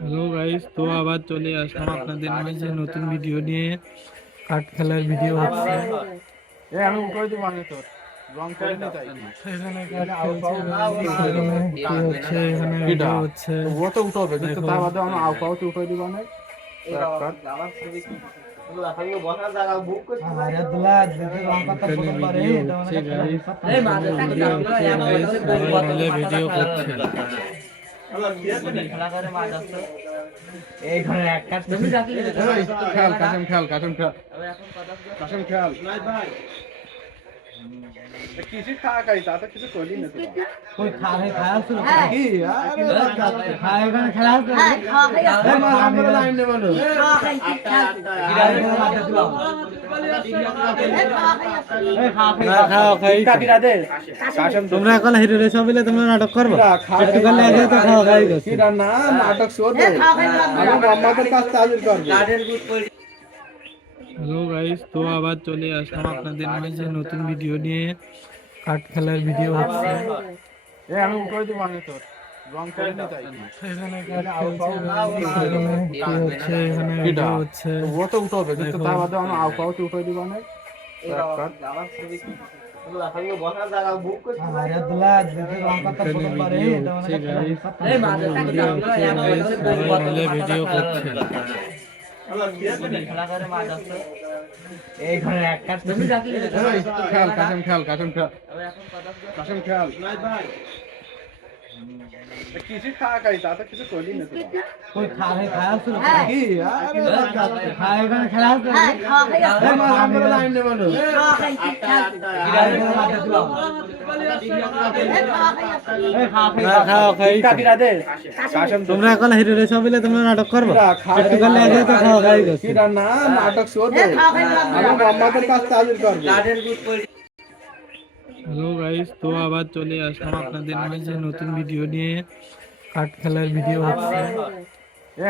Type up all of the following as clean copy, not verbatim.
Hello guys, তো আবার চলে আসলাম আপনাদের মাঝে নতুন ভিডিও নিয়ে। কাঠ খেলার ভিডিও হচ্ছে। আমি উঠে দিব আমি তোর রং করে নি তাই এখানে কাঠ খেলছে, এখানে কি হচ্ছে, এখানে ভিডিও হচ্ছে। ও তো উঠবে কিন্তু দেখো তার বাদে আমি আউ পাউতে উঠে দিব না এখানে ভিডিও হচ্ছে গাইস, এখানে ভিডিও হচ্ছে গাইস, সবাই মিলে ভিডিও করছে। খেয়াল কাশেম খেয়াল কাশেম খেয়াল কাশেম খেয়াল কিছু খাওয়া খাই তা তো কিছু করলি না তোমরা এখন হিরো সব মিলে তোমরা নাটক করবো, একটু করলে আগে তো খাওয়া খাই করছি। না নাটক শো আমি মোহাম্মদের কাছে হাজির করবো। হ্যালো গাইস, তো আবার চলে আসলাম আপনাদের মাঝে নতুন ভিডিও নিয়ে। কাঠ খেলার ভিডিও হচ্ছে। আমি উঠে দিব আমি তোর রং করে নি তাই এখানে কাঠ খেলছে, এখানে কি হচ্ছে, এখানে ভিডিও হচ্ছে। ও তো উঠবে কিন্তু দেখো তার বাদে আমি আউ পাউতে উঠে দিব না এখানে ভিডিও হচ্ছে গাইস, এখানে ভিডিও হচ্ছে গাইস, সবাই মিলে ভিডিও করছে। খেয়াল কাশেম খেয়াল কাশেম খেয়াল কাশেম খেয়াল কিছু খাওয়া খাই তা তো কিছু করলি না তোমরা এখন হিরো সব মিলে তোমরা নাটক করবো, একটু করলে আগে তো খাওয়া খাই করছি। না নাটক শো আমি মোহাম্মদের কাছে হাজির করবো। হ্যালো গাইস, তো আবার চলে আসলাম আপনাদের মাঝে নতুন ভিডিও নিয়ে। কাঠ খেলার ভিডিও হচ্ছে।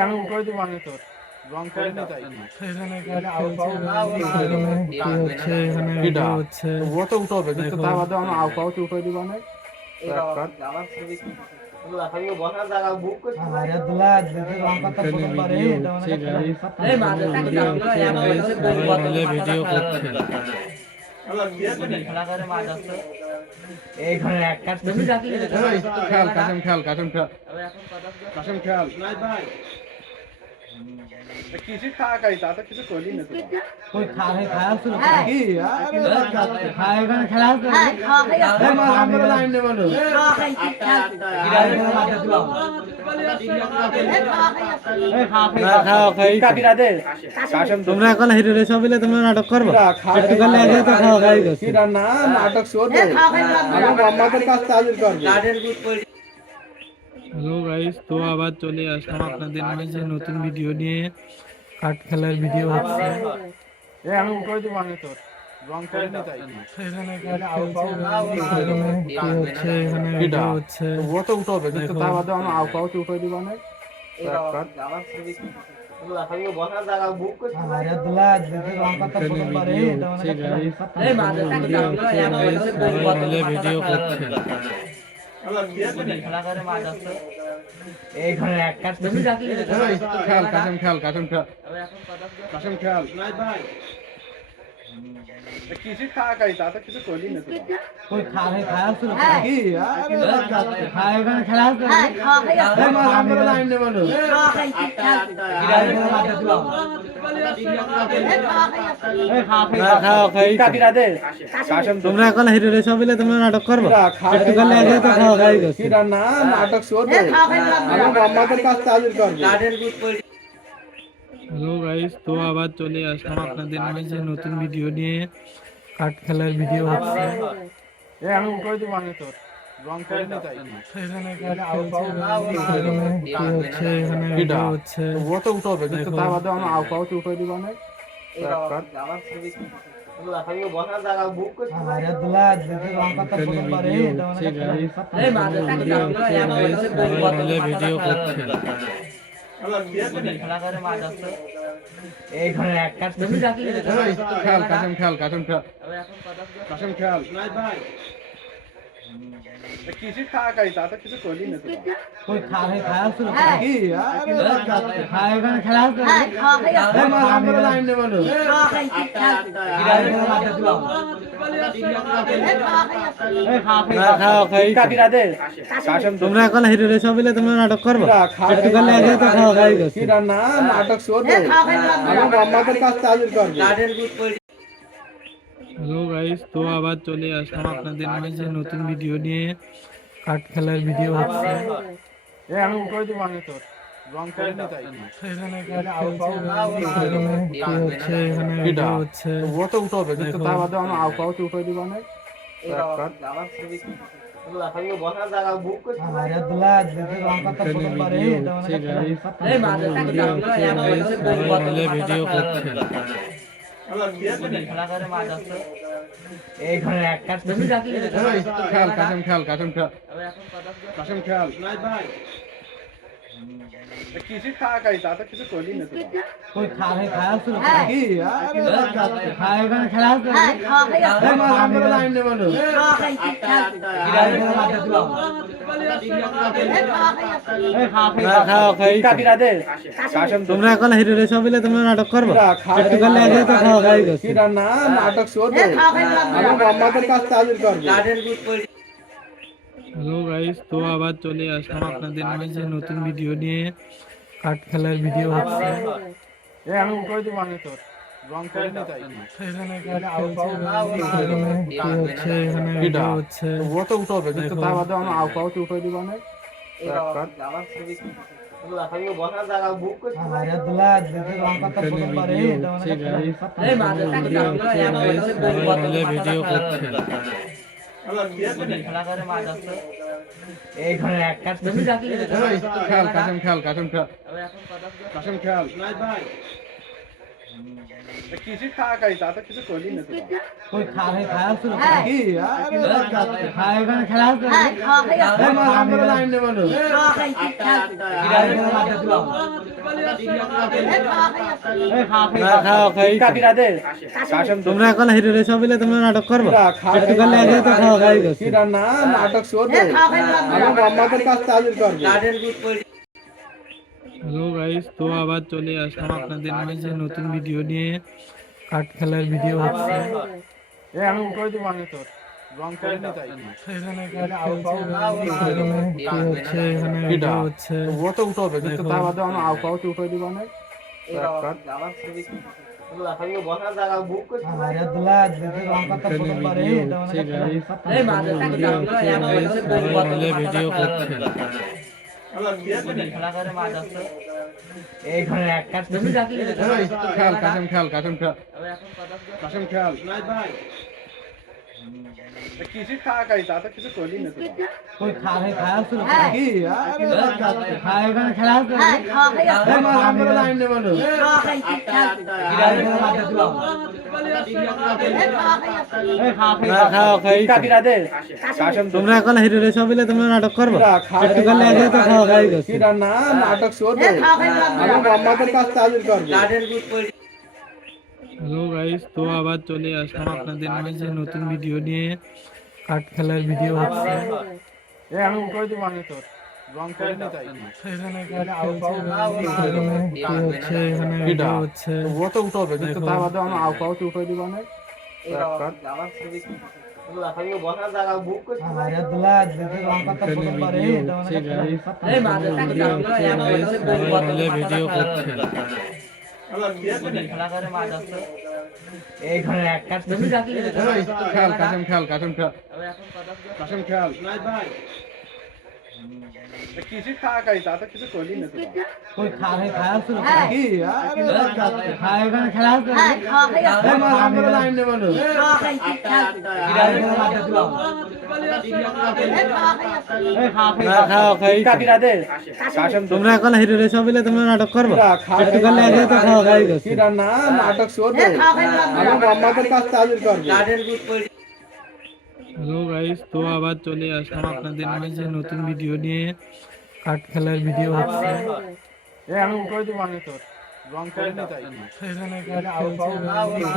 আমি উঠে দিব আমি তোর রং করে নি তাই এখানে কাঠ খেলছে, এখানে কি হচ্ছে, এখানে ভিডিও হচ্ছে। ও তো উঠবে কিন্তু দেখো তার বাদে আমি আউ পাউতে উঠে দিব না এখানে ভিডিও হচ্ছে গাইস, এখানে ভিডিও হচ্ছে গাইস, সবাই মিলে ভিডিও করছে। খেয়াল কাশেম খেয়াল কাশেম খেয়াল কাশেম খেয়াল কিছু খাওয়া খাই তা তো কিছু করলি না তোমরা এখন হিরো সব মিলে তোমরা নাটক করবো, একটু করলে আগে তো খাওয়া খাই করছি। না নাটক শো আমি মোহাম্মদের কাছে হাজির করবো। হ্যালো গাইস, তো আবার চলে আসলাম আপনাদের মাঝে নতুন ভিডিও নিয়ে। কাঠ খেলার ভিডিও হচ্ছে। আমি উঠে দিব আমি তোর রং করে নি তাই এখানে কাঠ খেলছে, এখানে কি হচ্ছে, এখানে ভিডিও হচ্ছে। ও তো উঠবে কিন্তু দেখো তার বাদে আমি আউ পাউতে উঠে দিব না এখানে ভিডিও হচ্ছে গাইস, এখানে ভিডিও হচ্ছে গাইস, সবাই মিলে ভিডিও করছে। খেয়াল কাশেম খেয়াল কাশেম খেয়াল কাশেম খেয়াল কিছু খাওয়া খাই তা তো কিছু করলি না তোমরা এখন হিরো সব মিলে তোমরা নাটক করবো, একটু করলে আগে তো খাওয়া খাই করছি। না নাটক শো আমি মোহাম্মদের কাছে হাজির করবো। হ্যালো গাইস, তো আবার চলে আসলাম আপনাদের মাঝে নতুন ভিডিও নিয়ে। কাঠ খেলার ভিডিও হচ্ছে। আমি উঠে দিব আমি তোর রং করে নি তাই এখানে কাঠ খেলছে, এখানে কি হচ্ছে, এখানে ভিডিও হচ্ছে। ও তো উঠবে কিন্তু দেখো তার বাদে আমি আউ পাউতে উঠে দিব না এখানে ভিডিও হচ্ছে গাইস, এখানে ভিডিও হচ্ছে গাইস, সবাই মিলে ভিডিও করছে। খেয়াল কাশেম খেয়াল কাশেম খেয়াল কাশেম খেয়াল কিছু খাওয়া খাই তা তো কিছু করলি না তো কই খাওয়া হচ্ছে না? কি আরে খাওয়া এখানে খেলা হচ্ছে না? আমরা লাইন নেব না তোমরা এখন হিরো সব মিলে তোমরা নাটক করবো একটু করলে আগে তো খাওয়া খাই করছি না নাটক শো দে আমি আমাদের কাছে চালু করব হ্যালো গাইস, তো আবার চলে আসলাম আপনাদের মাঝে নতুন ভিডিও নিয়ে। কাঠ খেলার ভিডিও হচ্ছে। আমি উঠে দিব আমি তোর রং করে নি তাই এখানে কাঠ খেলছে, এখানে কি হচ্ছে, এখানে ভিডিও হচ্ছে। ও তো উঠবে কিন্তু তার মধ্যে আমি আউ পাউ উঠে দিব না ভিডিও করছে। এই ঘরে এক কাঠ খেল কাসম খেল কাসম খেল কিছু খাওয়া খাই তা তো কিছু করলি না তো কই খাওয়া হচ্ছে না? কি আরে খাওয়া এখানে খেলা হচ্ছে না? আমরা লাইন নেব না তোমরা এখন হিরো সব মিলে তোমরা নাটক করবো একটু করলে আগে তো খাওয়া খাই করছি না নাটক শো দে আমি আমাদের কাছে চালু করব হ্যালো গাইস, তো আবার চলে আসলাম আপনাদের মাঝে নতুন ভিডিও নিয়ে। কাঠ খেলার ভিডিও হচ্ছে। আমি উঠে দিব আমি তোর রং করে নি তাই এখানে কাঠ খেলছে, এখানে কি হচ্ছে, এখানে ভিডিও হচ্ছে। ও তো উঠবে কিন্তু তার মধ্যে আমি আউ পাউ উঠে দিব না ভিডিও করছে। এই ঘরে এক কাঠ খেল কাসম খেল কিছু খাওয়া খাই তা তো কিছু করলি না তো কই খাওয়া হচ্ছে না? কি আরে খাওয়া এখানে খেলা হচ্ছে না? আমরা লাইন নেব না তোমরা এখন হিরো সব মিলে তোমরা নাটক করবো একটু করলে আগে তো খাওয়া খাই করছি না নাটক শো দে আমি আমাদের কাছে চালু করব হ্যালো গাইস, তো আবার চলে আসলাম আপনাদের মাঝে নতুন ভিডিও নিয়ে। কাঠ খেলার ভিডিও হচ্ছে। আমি উঠে দিব আমি তোর রং করে নি তাই এখানে কাঠ খেলছে, এখানে কি হচ্ছে, এখানে ভিডিও হচ্ছে। ও তো উঠবে কিন্তু তার মধ্যে আমি আউ পাউ উঠে দিব না ভিডিও করছে। এই ঘরে এক কাঠ খেল কাসম খেল কিছু খাওয়া খাই তা তো কিছু করলি না তো কই খাওয়া হচ্ছে না? কি আরে খাওয়া এখানে খেলা হচ্ছে না? আমরা লাইন নেব না তোমরা এখন হিরো সব মিলে তোমরা নাটক করবো একটু করলে আগে তো খাওয়া খাই করছি না নাটক শো দে আমি আমাদের কাছে চালু করব হ্যালো গাইস, তো আবার চলে আসলাম আপনাদের মাঝে নতুন ভিডিও নিয়ে। কাঠ খেলার ভিডিও হচ্ছে। আমি উঠে দিব আমি তোর রং করে নি তাই এখানে কাঠ খেলছে, এখানে কি হচ্ছে, এখানে ভিডিও হচ্ছে। ও তো উঠবে কিন্তু তার মধ্যে আমি আউ পাউ উঠে দিব না ভিডিও করছে। এই ঘরে এক কাঠ খেল কাসম খেল কিছু খাওয়া খাই তা তো কিছু করলি না তো কই খাওয়া হচ্ছে না? কি আরে খাওয়া এখানে খেলা হচ্ছে না? আমরা লাইন নেব না তোমরা এখন হিরো সব মিলে তোমরা নাটক করবো একটু করলে আগে তো খাওয়া খাই করছি না নাটক শো দে আমি আমাদের কাছে চালু করব হ্যালো গাইস, তো আবার চলে আসলাম আপনাদের মাঝে নতুন ভিডিও নিয়ে। কাঠ খেলার ভিডিও হচ্ছে। আমি উঠে দিব আমি তোর রং করে নি তাই এখানে কাঠ খেলছে,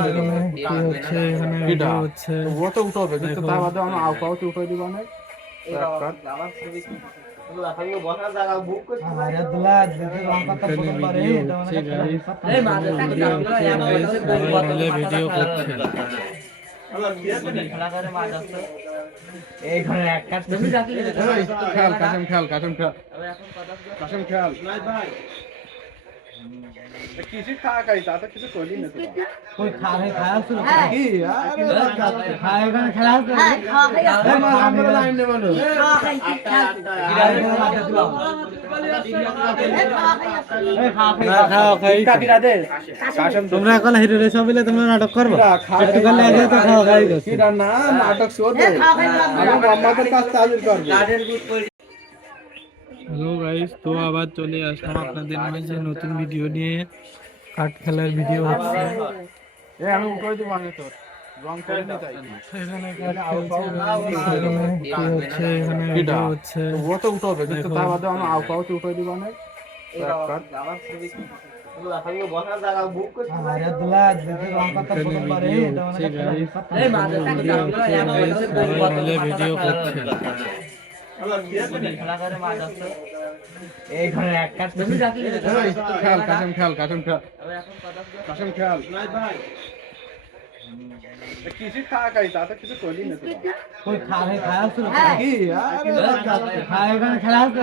এখানে কি হচ্ছে, এখানে ভিডিও হচ্ছে। ও তো উঠবে কিন্তু তার মধ্যে আমি আউ পাউ উঠে দিব না আরে দুলা দেখে রং কথা এখানে বলতে পারে ভিডিও এটা হচ্ছে মানে গাইস ভিডিও সবাই মিলে ভিডিও করছে এই ঘরে এক কাজ তুমি খেয়াল কাশেম খেয়াল কাশেম খেয়াল কাশেম খেয়াল কিছু খাওয়া খাই তা তো কিছু করলি না তো কই খায় খায় আসলো কি আরে খায় এখানে খেলা আসলো আমরা লাইন নেব না তোমরা এখন হিরো রে সব মিলে তোমরা নাটক করবে একটু করলে আগে তো খাওয়া খাই গেছে কিরা না নাটক শো দে আমি মোহাম্মদের কাছে তাজির করব হ্যালো গাইস তো আবার চলে আসলাম আপনাদের মাঝে নতুন ভিডিও নিয়ে কাঠ খেলার ভিডিও হচ্ছে এ আমি কই দিব আমি তোর রং করে নি তাই এখানে কাঠ খেলছে কি হচ্ছে এখানে ভিডিও হচ্ছে ও তো উঠবে কিন্তু তার বাদে আমি আউ পাউতে উঠে দিব না আরে দুলা দেখে রং কথা এখানে বলতে পারে ভিডিও এটা হচ্ছে মানে গাইস সবাই মিলে ভিডিও করছে এই ঘরে এক কাজ তুমি খেয়াল কাশেম খেয়াল কাশেম খেয়াল কাশেম খেয়াল কিছু খাওয়া খাই তা তো কিছু করলি না তো কই খায় খায় আসলো কি আরে খায় এখানে খেলা আসলো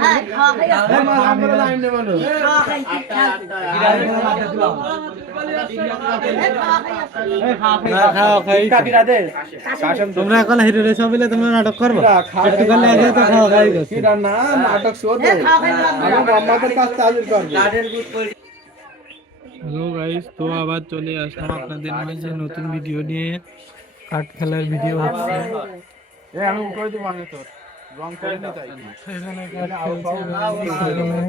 আমরা লাইন নেব না খাওয়া খাই তোমরা এখন হিরো রে সব মিলে তোমরা নাটক করবে একটু করলে আগে তো খাওয়া খাই গেছে কিরা না নাটক শো দে আমি মোহাম্মদের কাছে তাজির করব হ্যালো গাইস তো আবার চলে আসলাম আপনাদের মাঝে নতুন ভিডিও নিয়ে কাঠ খেলার ভিডিও হচ্ছে এ আমি কই দিব আমি তোর রং করে নি তাই এখানে কাঠ খেলছে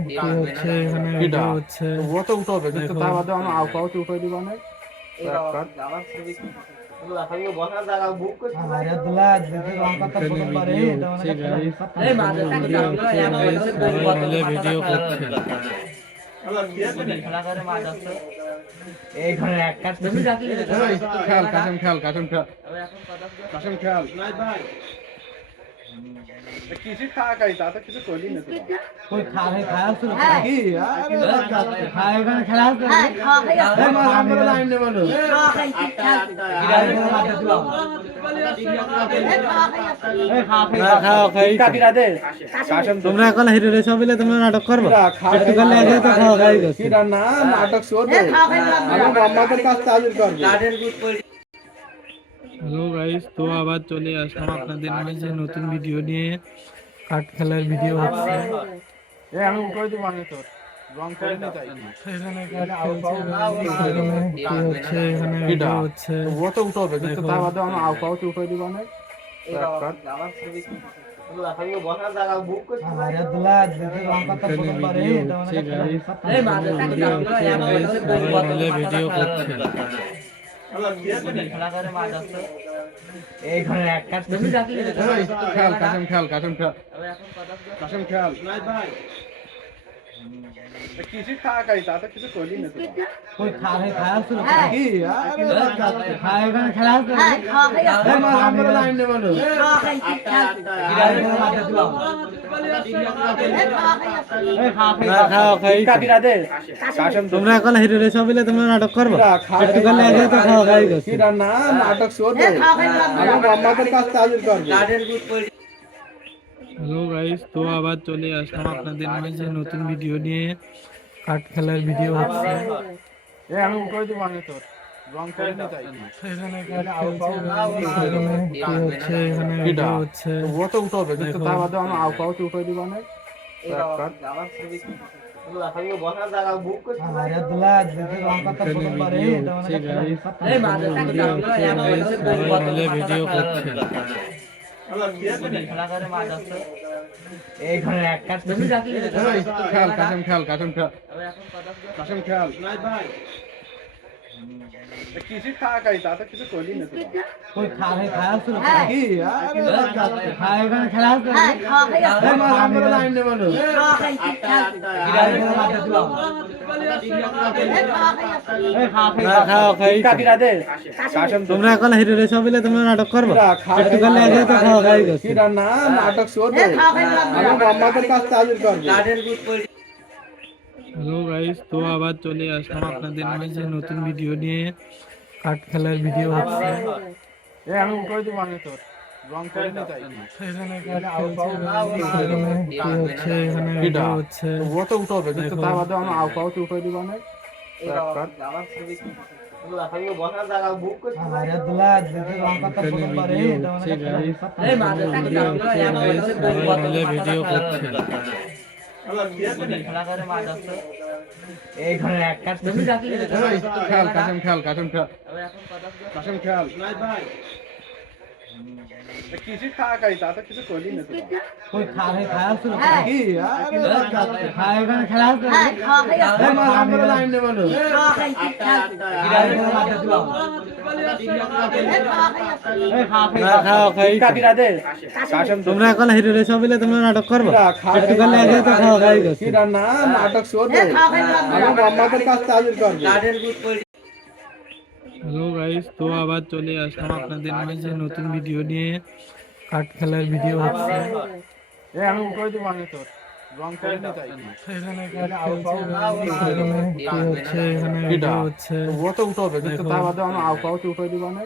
কি হচ্ছে এখানে ভিডিও হচ্ছে ও তো উঠবে কিন্তু তার বাদে আমি আউ পাউতে উঠে দিব না আরে দুলা দেখে রং কথা এখানে বলতে পারে ভিডিও এটা হচ্ছে মানে গাইস সবাই মিলে ভিডিও করছে এই ঘরে এক কাজ তুমি খেয়াল কাশেম খেয়াল কাশেম খেয়াল কাশেম খেয়াল কিছু খাওয়া খাই তা তো কিছু করলি না তো কই খায় খায় আসলো কি আরে খায় এখানে খেলা আসলো আমরা লাইন নেব না খাওয়া খাই তোমরা এখন হিরো রে সব মিলে তোমরা নাটক করবে একটু করলে আগে তো খাওয়া খাই গেছে কিরা না নাটক শো দে আমি মোহাম্মদের কাছে তাজির করব হ্যালো গাইস তো আবার চলে আসলাম আপনাদের মাঝে নতুন ভিডিও নিয়ে কাঠ খেলার ভিডিও হচ্ছে এ আমি কই দিব আমি তোর রং করে নি তাই এখানে কাঠ খেলছে কি হচ্ছে এখানে ভিডিও হচ্ছে ও তো উঠবে কিন্তু তার বাদে আমি আউ পাউতে উঠে দিব না আরে দুলা দেখে রং কথা এখানে বলতে পারে ভিডিও এটা হচ্ছে মানে গাইস সবাই মিলে ভিডিও করছে এই ঘরে এক কাজ তুমি খেয়াল কাশেম খেয়াল কাশেম খেয়াল কাশেম খেয়াল কিছু খাওয়া খাই তা তো কিছু করলি না তো কই খায় খায় আসলো কি আরে খায় এখানে খেলা আসলো আমরা লাইন নেব না খাওয়া খাই তোমরা এখন হিরো রে সব মিলে তোমরা নাটক করবে একটু করলে আগে তো খাওয়া খাই গেছে কিরা না নাটক শো দে আমি মোহাম্মদের কাছে তাজির করব হ্যালো গাইস তো আবার চলে আসলাম আপনাদের মাঝে নতুন ভিডিও নিয়ে কাঠ খেলার ভিডিও হচ্ছে এ আমি কই দিব আমি তোর রং করে নি তাই এখানে কাঠ খেলছে কি হচ্ছে এখানে ভিডিও হচ্ছে ও তো উঠবে কিন্তু তার বাদে আমি আউ পাউতে উঠে দিব না আরে দুলা দেখে রং কথা এখানে বলতে পারে ভিডিও এটা হচ্ছে মানে গাইস সবাই মিলে ভিডিও করছে এই ঘরে এক কাজ তুমি খেয়াল কাশেম খেয়াল কাশেম খেয়াল কাশেম খেয়াল কিছু খাওয়া খাই তা তো কিছু করলি না তো ওই খাওয়া আসছিল কি আরে খাওয়া এখানে খেলা আসছিল আমরা লাইন নেব না তোমরা এখন হিরো রে সবিলে তোমরা নাটক করবে একটু করলে আগে তো খাওয়া খাই গেছে কিরা না নাটক শো দে আমি আমাদের কাছে চালু করব হ্যালো গাইস, তো আবার চলে আসলাম আপনাদের মাঝে নতুন ভিডিও নিয়ে। কাঠ খেলার ভিডিও হচ্ছে। এ আমি উঠে দিব আমি তোর রং করে নি তাই এখানে কাঠ খেলছে, এখানে কি হচ্ছে, এখানে ভিডিও হচ্ছে। ও তো উঠবে কিন্তু তার বাদে আমি আউ পাউতে উঠে দিব না আরে দুলা দেখে রং করতে ফটো পারে এটা মানে ভিডিও করছে। এই ঘরে এক কাজ তুমি ডাকি খেল কাসম খেল কাসম খেল কাসম খেল কিছু খাওয়া খাই তা তো কিছু করলি না তো ওই খাওয়া আসছিল কি আরে খাওয়া এখানে খেলা আসছিল আমরা লাইন নেব না তোমরা এখন হিরো রে সবিলে তোমরা নাটক করবে একটু করলে আগে তো খাওয়া খাই গেছে কিরা না নাটক শো দে আমি আমাদের কাছে চালু করব হ্যালো গাইস, তো আবার চলে আসলাম আপনাদের মাঝে নতুন ভিডিও নিয়ে। কাঠ খেলার ভিডিও হচ্ছে। এ আমি উঠে দিব আমি তোর রং করে নি তাই এখানে কাঠ খেলছে, এখানে কি হচ্ছে, এখানে ভিডিও হচ্ছে। ও তো উঠবে কিন্তু তার বাদে আমি আউ পাউতে উঠে দিব না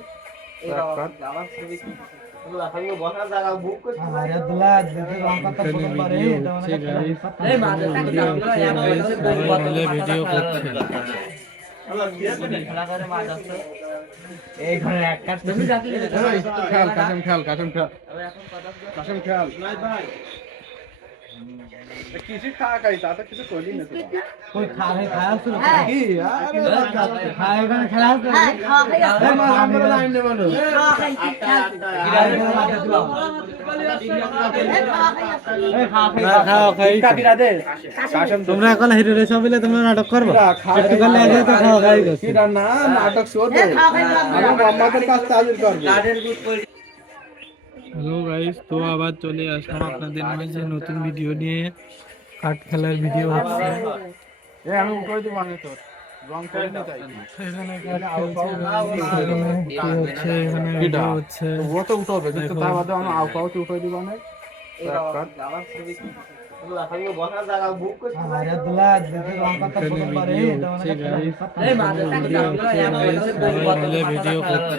আরে দুলা দেখে রং করতে ফটো পারে এটা মানে ভিডিও করছে। এই ঘরে এক কাজ তুমি ডাকি খেল কাসম খেল কাসম খেল কাসম খেল কিছু খাওয়া খাই তা তো কিছু করলি না তো ওই খাওয়া আসছিল কি আরে খাওয়া এখানে খেলা আসছিল আমরা লাইন নেব না তোমরা এখন হিরো রে সবিলে তোমরা নাটক করবে একটু করলে আগে তো খাওয়া খাই গেছে কিরা না নাটক শো দে আমি আমাদের কাছে চালু করব হ্যালো গাইস, তো আবার চলে আসলাম আপনাদের মাঝে নতুন ভিডিও নিয়ে। কাঠ খেলার ভিডিও হচ্ছে। এ আমি উঠে দিব আমি তোর রং করে নি তাই এখানে কাঠ খেলছে, এখানে কি হচ্ছে, এখানে ভিডিও হচ্ছে। ও তো উঠবে কিন্তু তার বাদে আমি আউ পাউতে উঠে দিব না আরে দুলা দেখে রং করতে ফটো পারে এটা মানে ভিডিও করছে।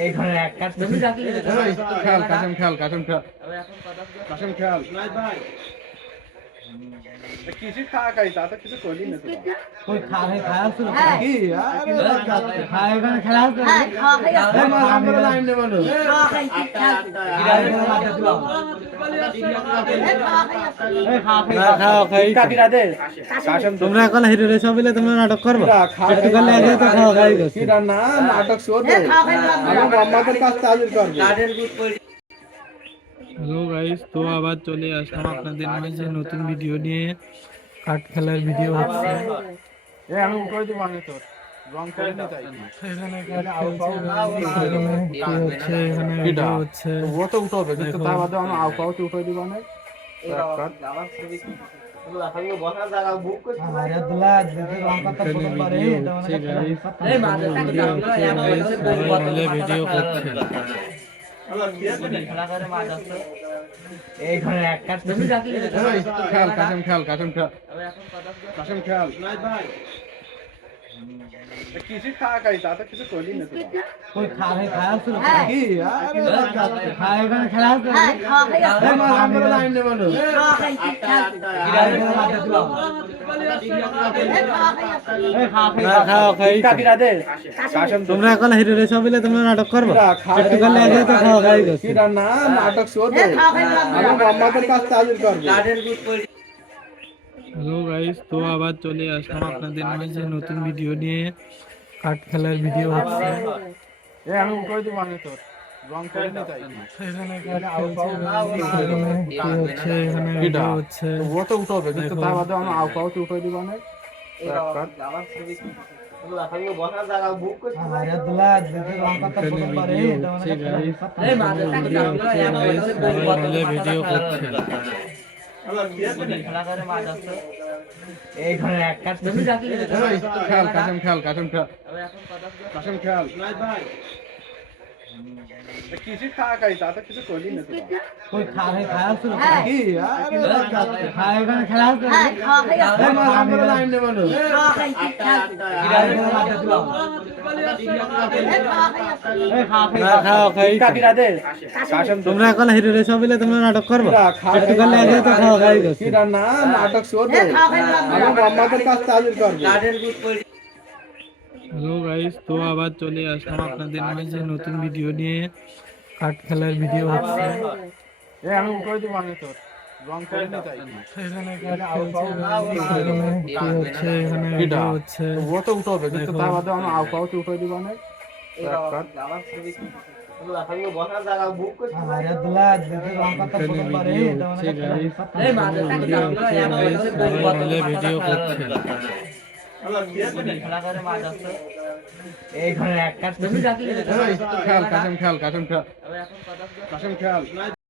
এই ঘরে এক কাজ তুমি ডাকি খেল কাসম খেল কাসম খেল কাসম খেল কিছু খাওয়া খাই তা তো কিছু করলি না তো ওই খাওয়া আসছিল কি আরে খাওয়া এখানে খেলা আসছিল আমরা লাইন নেব না তোমরা এখন হিরো রে সবিলে তোমরা নাটক করবে একটু করলে আগে তো খাওয়া খাই গেছে কিরা না নাটক শো দে আমি আমাদের কাছে চালু করব হ্যালো গাইস, তো আবার চলে আসলাম আপনাদের মাঝে নতুন ভিডিও নিয়ে। কাঠ খেলার ভিডিও হচ্ছে। এ আমি উঠে দিব আমি তোর রং করে নি তাই এখানে কাঠ খেলছে, এখানে কি হচ্ছে, এখানে ভিডিও হচ্ছে। ও তো উঠবে কিন্তু তার বাদে আমি আউ পাউতে উঠে দিব না আরে দুলা দেখে রং করতে ফটো পারে এটা মানে ভিডিও করছে। এই ঘরে এক কাজ তুমি ডাকি খেল কাসম খেল কাসম খেল কাসম খেল কিছু খাওয়া খাই তা তো কিছু করলি না তো ওই খাওয়া আসছিল কি আরে খাওয়া এখানে খেলা আসছিল আমরা লাইন নেব না তোমরা এখন হিরো রে সবিলে তোমরা নাটক করবে একটু করলে আগে তো খাওয়া খাই গেছে কিরা না নাটক শো দে আমি আমাদের কাছে চালু করব হ্যালো গাইস, তো আবার চলে আসলাম আপনাদের মাঝে নতুন ভিডিও নিয়ে। কাঠ খেলার ভিডিও হচ্ছে। এ আমি উঠে দিব আমি তোর রং করে নি তাই এখানে কাঠ খেলছে, এখানে কি হচ্ছে, এখানে ভিডিও হচ্ছে। ও তো উঠবে কিন্তু তার বাদে আমি আউ পাউতে উঠে দিব না আরে দুলা দেখে লঙ্কাটা এখানে প্রথমবার ভিডিও এটা হচ্ছে মানে গাইস ভিডিও সবাই মিলে ভিডিও করছে এই ঘরে এক কাট তুমি ডাকলে খেয়াল কাশেম খেয়াল কাশেম খেয়াল কাশেম খেয়াল কিছু খাওয়া খাই তা তো কিছু করি না তো কই খায় খায় শুরু কি আরে খায় এখানে খেলা আছে আমরা লাইন নেব না তোমরা এখন হিরো রে সবিলে তোমরা নাটক করবে একটু করলে আগে তো খাওয়া খাই গেছে কিরা না নাটক শো দে আমি মোহাম্মদের কাছে তাজির করব হ্যালো গাইস, তো আবার চলে আসলাম আপনাদের মাঝে নতুন ভিডিও নিয়ে। কাঠ খেলার ভিডিও হচ্ছে। এ আমি উঠে দিব আমি তোর রং করে না তাই এখানে কাঠ খেলছে, এখানে কি হচ্ছে, এখানে ভিডিও হচ্ছে। ও তো উঠবে কিন্তু তার মধ্যে আমি আউ পাউ উঠে দিব না আরে দুলা দেখে লঙ্কাটা এখানে প্রথমবার ভিডিও এটা হচ্ছে মানে গাইস ভিডিও হচ্ছে গাইস সবাই মিলে ভিডিও করছে এই ঘরে এক কাট তুমি ডাকলে খেয়াল কাশেম খেয়াল কাশেম খেয়াল কাশেম খেয়াল